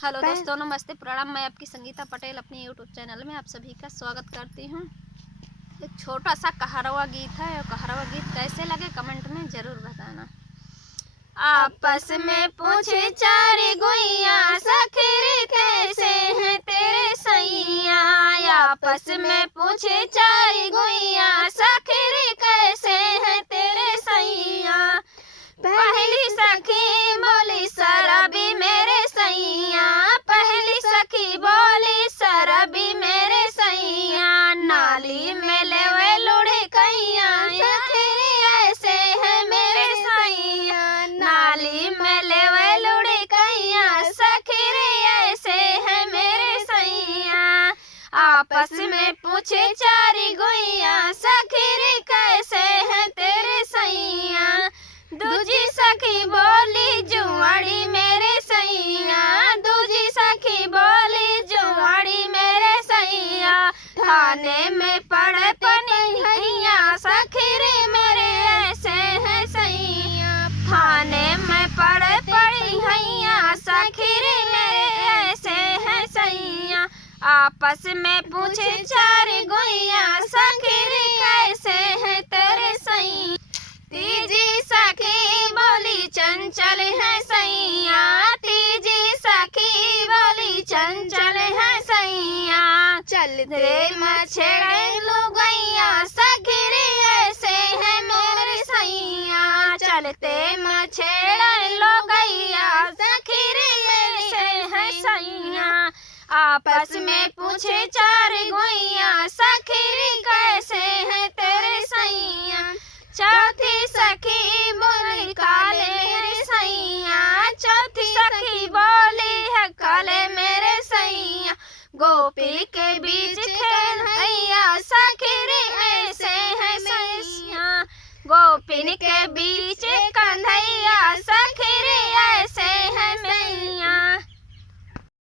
Hello दोस्तों, नमस्ते, प्रणाम। मैं आपकी संगीता पटेल अपने यूट्यूब चैनल में आप सभी का स्वागत करती हूँ। एक छोटा सा कहरवा गीत है और कहरवा गीत कैसे लगे कमेंट में ज़रूर बताना। आपस में पूछे चार गुइया सखीरी कैसे हैं तेरे सैया। आपस में पूछे चार गुइया सखीरी कैसे हैं तेरे सैया। पहली सखी बोली सरबी मेरे सैया। पहली सखी बोली सरबी मेरे सैया। नाली में लेवे लुढ़ी कैया सखीरी ऐसे है मेरे सैया। नाली में लेवे लुढ़ी कैया सखीरी ऐसे है मेरे सैया। आपस में पूछे चारी गुइया सखीरी कैसे है तेरे सैया। दूजी सखी बोली जुआड़ी मेरे सैया। दूजी सखी बोली जुआड़ी मेरे सैया। थाने में पड़े पनिया सखीरी मेरे ऐसे है सैया। थाने में पड़े पनिया सखीरी मेरे ऐसे है सैया। आपस में पूछे चार गुइया सखीरी कैसे है तेरे सैया। तीजी सखी बोली चंचल है सैया। तीजी सखी बोली चंचल है सैया। चलते मछेड़े लुगैया सखीरी ऐसे है मेरे सैया। चलते मछेड़े लुगैया सखीरी ऐसे है सैया। आपस में पूछे चार गुइया सखीरी कैसे है तेरे सैया। चौथी सखी बोली काले मेरे सैया। चौथी सखी बोली है काले मेरे सैया। गोपी के बीच खेल हैया सखीरी ऐसे है सैया। गोपिन के बीच